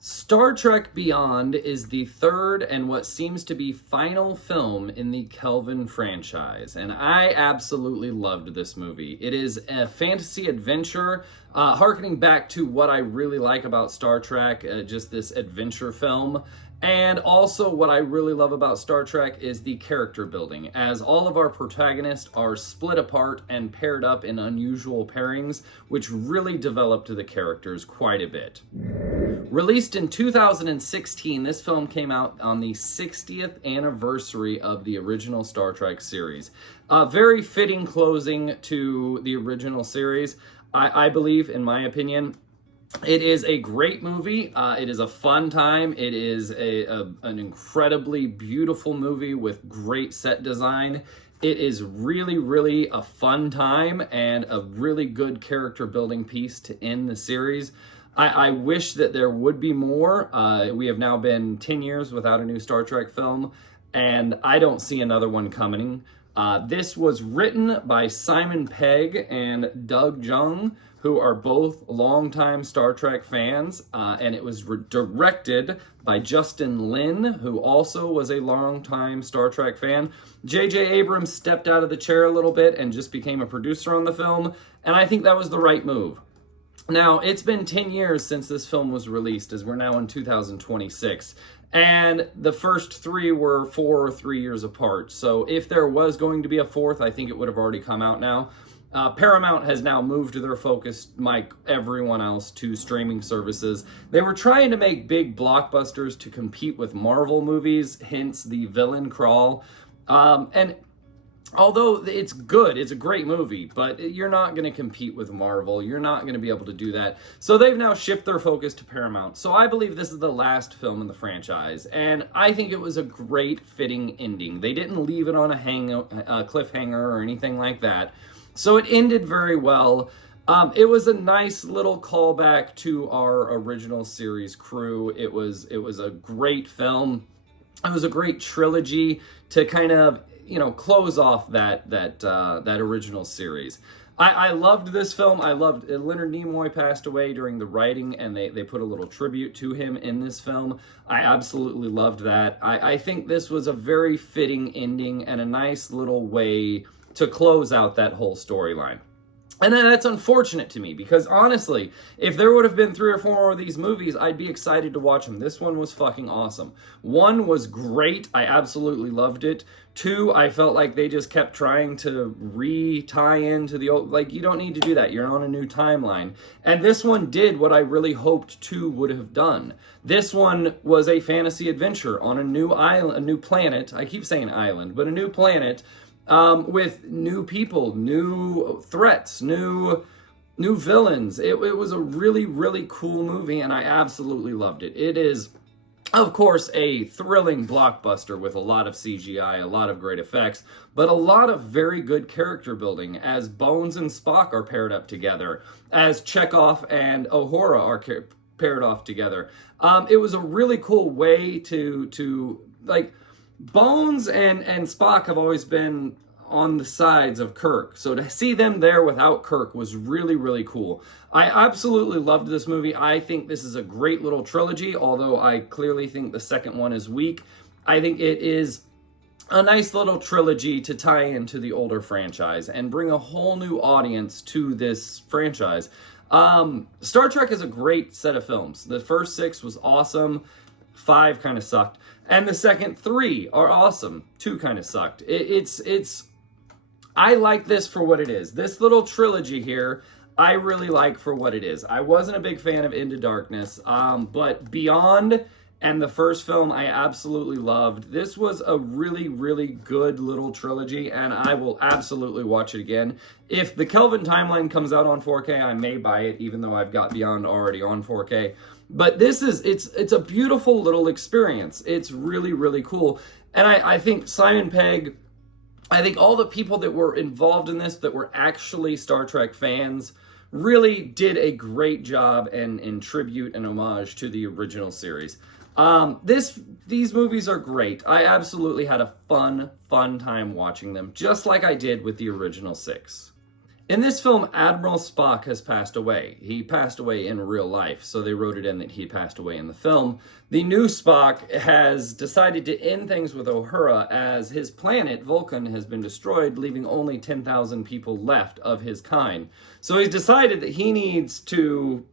Star Trek Beyond is the third and what seems to be final film in the Kelvin franchise, and I absolutely loved this movie. It is a fantasy adventure, harkening back to what I really like about Star Trek, just this adventure film. And also what I really love about Star Trek is the character building, as all of our protagonists are split apart and paired up in unusual pairings, which really developed the characters quite a bit. Released in 2016, this film came out on the 60th anniversary of the original Star Trek series. A very fitting closing to the original series, I believe, in my opinion. It is a great movie. It is a fun time. It is an incredibly beautiful movie with great set design. It is really, really a fun time and a really good character building piece to end the series. I wish that there would be more. We have now been 10 years without a new Star Trek film, and I don't see another one coming. This was written by Simon Pegg and Doug Jung, who are both longtime Star Trek fans, and it was directed by Justin Lin, who also was a longtime Star Trek fan. J.J. Abrams stepped out of the chair a little bit and just became a producer on the film, and I think that was the right move. Now, it's been 10 years since this film was released, as we're now in 2026, and the first three were 4 or 3 years apart, so if there was going to be a fourth, I think it would have already come out now. Paramount has now moved their focus, like everyone else, to streaming services. They were trying to make big blockbusters to compete with Marvel movies, hence the villain Krall. And although it's good, it's a great movie, but you're not going to compete with Marvel. You're not going to be able to do that. So they've now shifted their focus to Paramount. So I believe this is the last film in the franchise, and I think it was a great fitting ending. They didn't leave it on a cliffhanger or anything like that. So it ended very well. It was a nice little callback to our original series crew. It was a great film. It was a great trilogy to kind of, close off that original series. I loved this film. I loved Leonard Nimoy passed away during the writing, and they put a little tribute to him in this film. I absolutely loved that. I think this was a very fitting ending and a nice little way to close out that whole storyline. And then that's unfortunate to me, because honestly, if there would have been 3 or 4 more of these movies, I'd be excited to watch them. This one was fucking awesome. 1 was great. I absolutely loved it. 2, I felt like they just kept trying to re-tie into the old, like, you don't need to do that. You're on a new timeline. And this one did what I really hoped 2 would have done. This one was a fantasy adventure on a new island, a new planet. I keep saying island, but a new planet, with new people, new threats, new villains. It was a really, really cool movie, and I absolutely loved it. It is, of course, a thrilling blockbuster with a lot of CGI, a lot of great effects, but a lot of very good character building, as Bones and Spock are paired up together, as Chekov and Uhura are paired off together. It was a really cool way to like, Bones and Spock have always been on the sides of Kirk, so to see them there without Kirk was really, really cool. I absolutely loved this movie. I think this is a great little trilogy, although I clearly think the second one is weak. I think it is a nice little trilogy to tie into the older franchise and bring a whole new audience to this franchise. Star Trek is a great set of films. The first 6 was awesome. 5 kind of sucked. And the second 3 are awesome. 2 kind of sucked. I like this for what it is. This little trilogy here, I really like for what it is. I wasn't a big fan of Into Darkness, but Beyond and the first film I absolutely loved. This was a really, really good little trilogy, and I will absolutely watch it again. If the Kelvin timeline comes out on 4K, I may buy it, even though I've got Beyond already on 4K. But this is, it's a beautiful little experience. It's really, really cool. And I think Simon Pegg, I think all the people that were involved in this that were actually Star Trek fans really did a great job and in tribute and homage to the original series. These movies are great. I absolutely had a fun time watching them, just like I did with the original 6. In this film, Admiral Spock has passed away. He passed away in real life, so they wrote it in that he passed away in the film. The new Spock has decided to end things with Uhura as his planet, Vulcan, has been destroyed, leaving only 10,000 people left of his kind. So he's decided that he needs to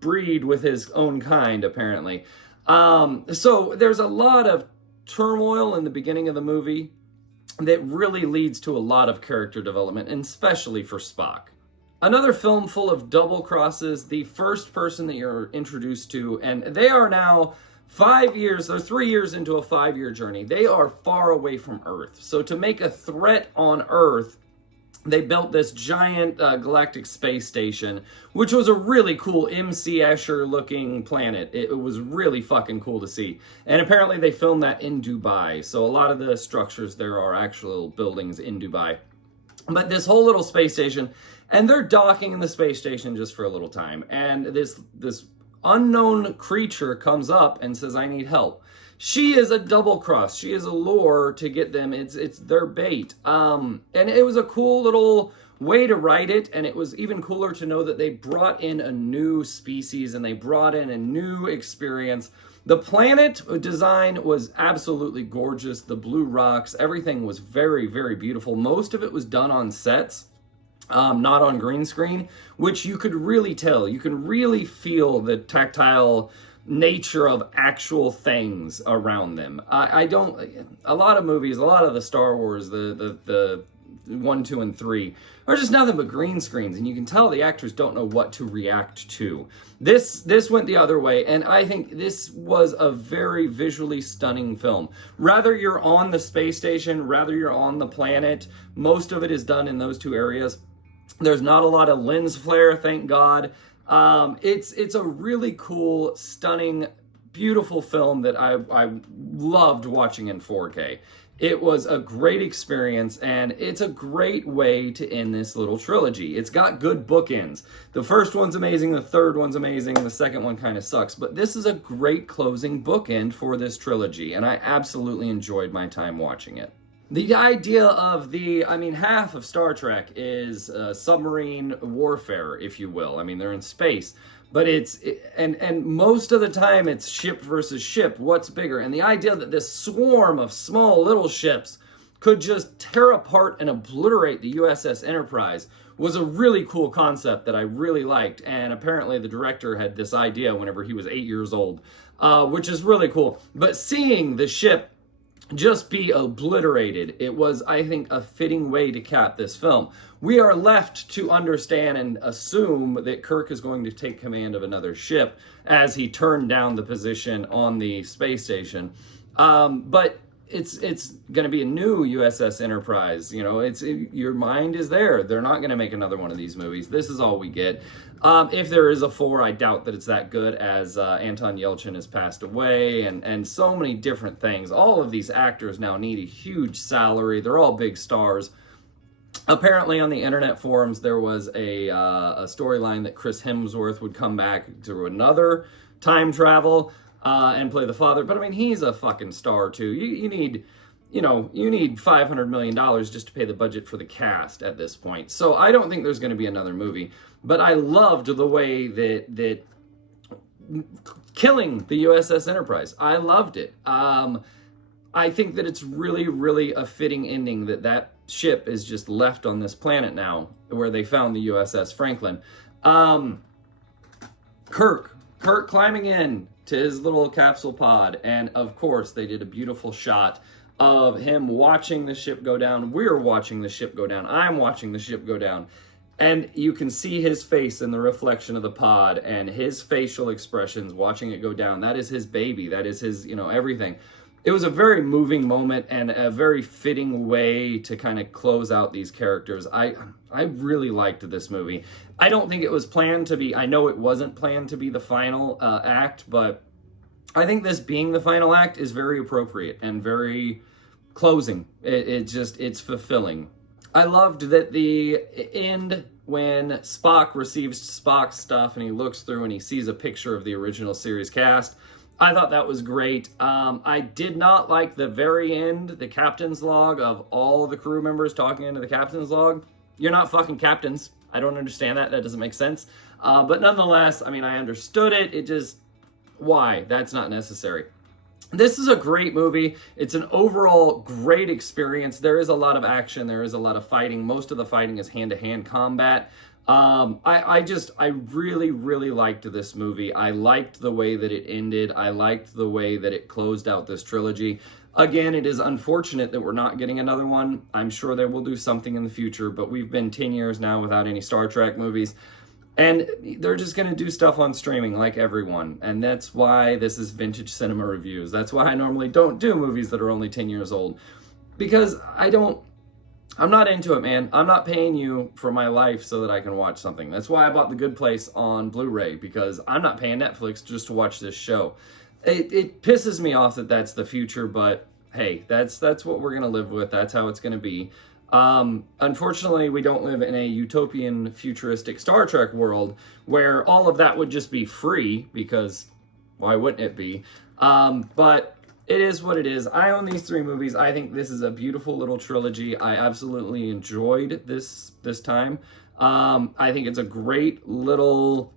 breed with his own kind, apparently. So there's a lot of turmoil in the beginning of the movie that really leads to a lot of character development, and especially for Spock. Another film full of double crosses, the first person that you're introduced to, and they are now 5 years, they're 3 years into a 5-year journey. They are far away from Earth. So to make a threat on Earth, they built this giant galactic space station, which was a really cool MC Escher looking planet. It was really fucking cool to see. And apparently they filmed that in Dubai. So a lot of the structures there are actual buildings in Dubai. But this whole little space station, and they're docking in the space station just for a little time. And this unknown creature comes up and says, I need help. She is a double cross. She is a lure to get them. It's their bait. And it was a cool little way to write it. And it was even cooler to know that they brought in a new species and they brought in a new experience. The planet design was absolutely gorgeous. The blue rocks, everything was very, very beautiful. Most of it was done on sets. Not on green screen, which you could really tell. You can really feel the tactile nature of actual things around them. A lot of movies, a lot of the Star Wars, the 1, 2, and 3 are just nothing but green screens, and you can tell the actors don't know what to react to. This went the other way, and I think this was a very visually stunning film. Rather you're on the space station, rather you're on the planet, most of it is done in those two areas. There's not a lot of lens flare, thank God. It's a really cool, stunning, beautiful film that I loved watching in 4K. It was a great experience, and it's a great way to end this little trilogy. It's got good bookends. The first one's amazing, the third one's amazing, and the second one kind of sucks. But this is a great closing bookend for this trilogy, and I absolutely enjoyed my time watching it. The idea of half of Star Trek is submarine warfare, if you will. I mean, they're in space, but and most of the time it's ship versus ship. What's bigger? And the idea that this swarm of small little ships could just tear apart and obliterate the USS Enterprise was a really cool concept that I really liked. And apparently the director had this idea whenever he was 8 years old, which is really cool. But seeing the ship just be obliterated, it was, I think, a fitting way to cap this film. We are left to understand and assume that Kirk is going to take command of another ship as he turned down the position on the space station. But it's going to be a new USS Enterprise. You know, your mind is there. They're not going to make another one of these movies. This is all we get. If there is a 4, I doubt that it's that good, as Anton Yelchin has passed away, and so many different things. All of these actors now need a huge salary. They're all big stars. Apparently on the internet forums, there was a storyline that Chris Hemsworth would come back through another time travel and play the father. But I mean, he's a fucking star too. You need $500 million just to pay the budget for the cast at this point. So I don't think there's going to be another movie. But I loved the way that killing the USS Enterprise. I loved it. I think that it's really, really a fitting ending that ship is just left on this planet now, where they found the USS Franklin. Kirk climbing in to his little capsule pod, and of course they did a beautiful shot of him watching the ship go down. We're watching the ship go down. I'm watching the ship go down. And you can see his face in the reflection of the pod and his facial expressions watching it go down. That is his baby. That is his, everything. It was a very moving moment and a very fitting way to kind of close out these characters. I really liked this movie. I don't think it was planned to be, I know it wasn't planned to be the final act, but I think this being the final act is very appropriate and very closing. It's fulfilling. I loved that the end, when Spock receives Spock's stuff and he looks through and he sees a picture of the original series cast. I thought that was great. I did not like the very end, the captain's log of all the crew members talking into the captain's log. You're not fucking captains. I don't understand that. That doesn't make sense. But nonetheless, I mean, I understood it. It just, why? That's not necessary. This is a great movie. It's an overall great experience. There is a lot of action. There is a lot of fighting. Most of the fighting is hand-to-hand combat. I really, really liked this movie. I liked the way that it ended. I liked the way that it closed out this trilogy. Again, it is unfortunate that we're not getting another one. I'm sure they will do something in the future, but we've been 10 years now without any Star Trek movies. And they're just going to do stuff on streaming like everyone. And that's why this is Vintage Cinema Reviews. That's why I normally don't do movies that are only 10 years old. Because I'm not into it, man. I'm not paying you for my life so that I can watch something. That's why I bought The Good Place on Blu-ray, because I'm not paying Netflix just to watch this show. It pisses me off that that's the future, but hey, that's what we're going to live with. That's how it's going to be. Unfortunately, we don't live in a utopian, futuristic Star Trek world where all of that would just be free, because why wouldn't it be? But it is what it is. I own these 3 movies. I think this is a beautiful little trilogy. I absolutely enjoyed this time. I think it's a great little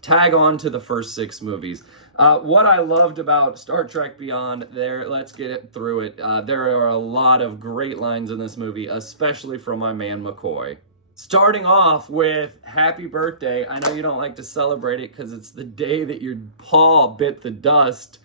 tag on to the first 6 movies. What I loved about Star Trek Beyond, let's get it through it. There are a lot of great lines in this movie, especially from my man McCoy. Starting off with happy birthday. I know you don't like to celebrate it because it's the day that your paw bit the dust.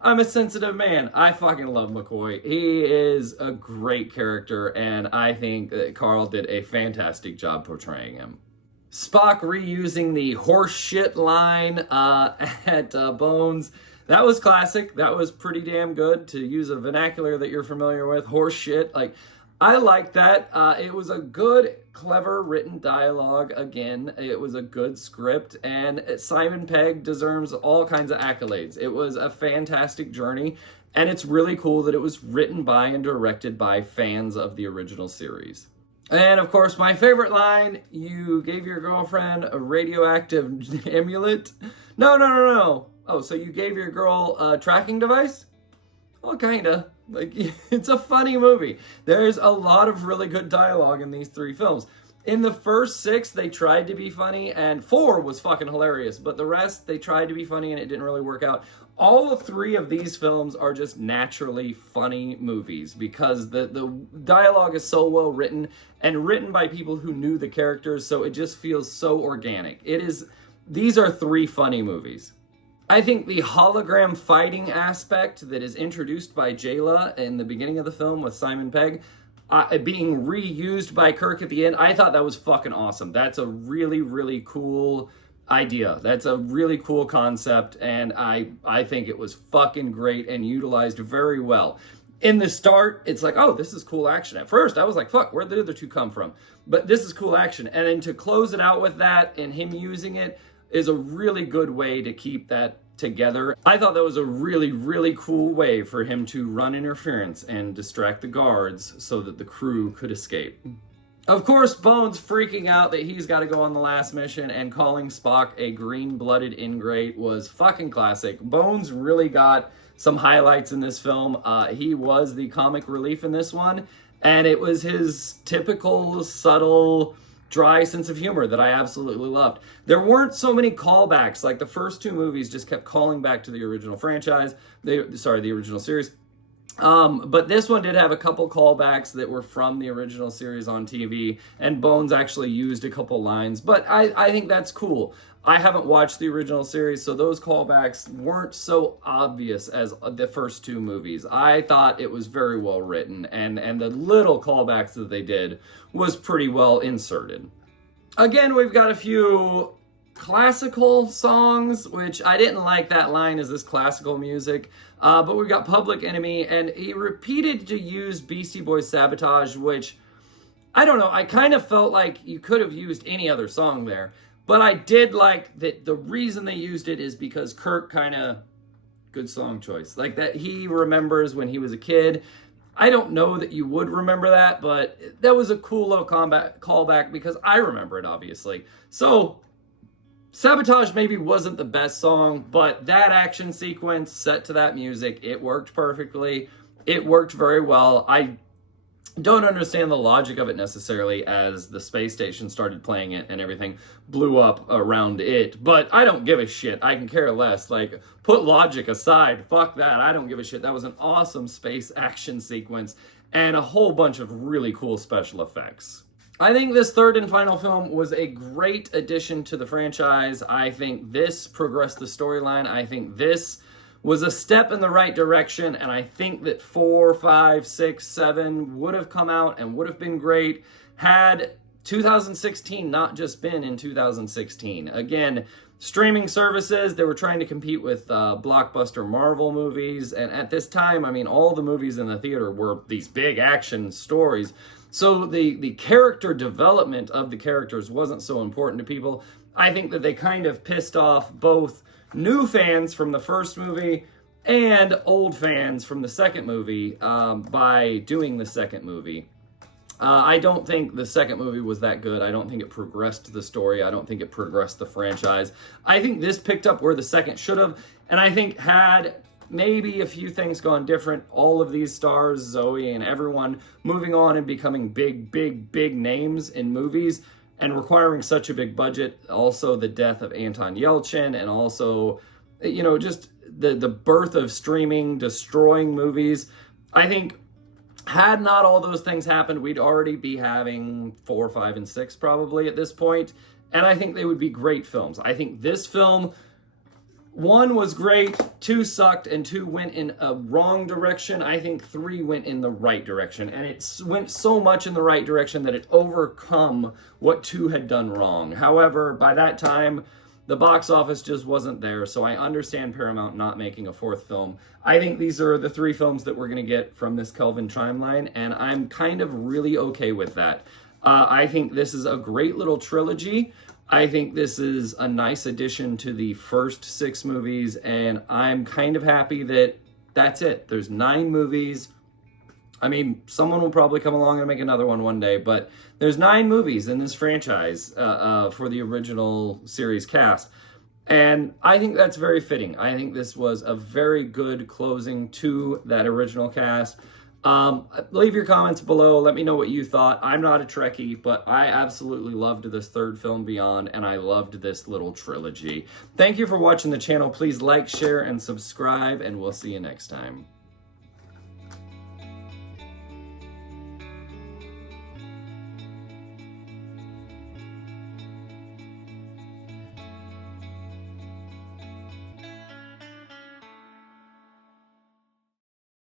I'm a sensitive man. I fucking love McCoy. He is a great character, and I think that Krall did a fantastic job portraying him. Spock reusing the horse shit line at Bones. That was classic. That was pretty damn good, to use a vernacular that you're familiar with. Horse shit. Like, I liked that. It was a good, clever written dialogue. Again, it was a good script, and Simon Pegg deserves all kinds of accolades. It was a fantastic journey, and it's really cool that it was written by and directed by fans of the original series. And of course, my favorite line, you gave your girlfriend a radioactive amulet? No. Oh, so you gave your girl a tracking device? Well, kinda. Like, it's a funny movie. There's a lot of really good dialogue in these 3 films. In the first 6, they tried to be funny, and 4 was fucking hilarious. But the rest, they tried to be funny, and it didn't really work out. All 3 of these films are just naturally funny movies because the dialogue is so well written and written by people who knew the characters, so it just feels so organic. These are 3 funny movies. I think the hologram fighting aspect that is introduced by Jaylah in the beginning of the film with Simon Pegg, being reused by Kirk at the end, I thought that was fucking awesome. That's a really, really cool idea. That's a really cool concept, and I think it was fucking great and utilized very well. In the start, it's like, oh, this is cool action. At first, I was like, fuck, where'd the other 2 come from? But this is cool action. And then to close it out with that and him using it is a really good way to keep that together. I thought that was a really, really cool way for him to run interference and distract the guards so that the crew could escape. Of course, Bones freaking out that he's got to go on the last mission and calling Spock a green-blooded ingrate was fucking classic. Bones really got some highlights in this film. He was the comic relief in this one, and it was his typical, subtle, dry sense of humor that I absolutely loved. There weren't so many callbacks. Like, the first 2 movies just kept calling back to the original franchise. The original series. But this one did have a couple callbacks that were from the original series on TV, and Bones actually used a couple lines, but I think that's cool. I haven't watched the original series, so those callbacks weren't so obvious as the first 2 movies. I thought it was very well written, and the little callbacks that they did was pretty well inserted. Again, we've got a few classical songs, which I didn't like that line as this classical music, but we've got Public Enemy, and he repeated to use Beastie Boys Sabotage, which, I don't know, I kind of felt like you could have used any other song there, but I did like that the reason they used it is because Kirk good song choice, like that he remembers when he was a kid. I don't know that you would remember that, but that was a cool little callback because I remember it, obviously. So, Sabotage maybe wasn't the best song, but that action sequence set to that music, it worked perfectly. It worked very well. don't understand the logic of it necessarily as the space station started playing it and everything blew up around it. But I don't give a shit. I can care less. Like, put logic aside. Fuck that. I don't give a shit. That was an awesome space action sequence and a whole bunch of really cool special effects. I think this third and final film was a great addition to the franchise. I think this progressed the storyline. I think this was a step in the right direction, and I think that 4, 5, 6, 7 would have come out and would have been great had 2016 not just been in 2016. Again, streaming services, they were trying to compete with blockbuster Marvel movies, and at this time, I mean, all the movies in the theater were these big action stories, so the character development of the characters wasn't so important to people. I think that they kind of pissed off both new fans from the first movie and old fans from the second movie by doing the second movie. I don't think the second movie was that good. I don't think it progressed the story. I don't think it progressed the franchise. I think this picked up where the second should have, and I think had maybe a few things gone different, all of these stars, Zoe and everyone, moving on and becoming big names in movies, and requiring such a big budget. Also the death of Anton Yelchin, and also, you know, just the birth of streaming destroying movies. I think had not all those things happened, we'd already be having 4, 5, and 6 probably at this point, and I think they would be great films. I think this film, 1 was great, 2 sucked, and 2 went in a wrong direction. I think 3 went in the right direction, and it went so much in the right direction that it overcome what 2 had done wrong. However, by that time, the box office just wasn't there, so I understand Paramount not making a 4th film. I think these are the 3 films that we're going to get from this Kelvin timeline, and I'm kind of really okay with that. I think this is a great little trilogy. I think this is a nice addition to the first 6 movies, and I'm kind of happy that that's it. There's 9 movies. I mean, someone will probably come along and make another one day, but there's 9 movies in this franchise for the original series cast, and I think that's very fitting. I think this was a very good closing to that original cast. Leave your comments below. Let me know what you thought. I'm not a Trekkie, but I absolutely loved this third film Beyond, and I loved this little trilogy. Thank you for watching the channel. Please like, share, and subscribe, and we'll see you next time.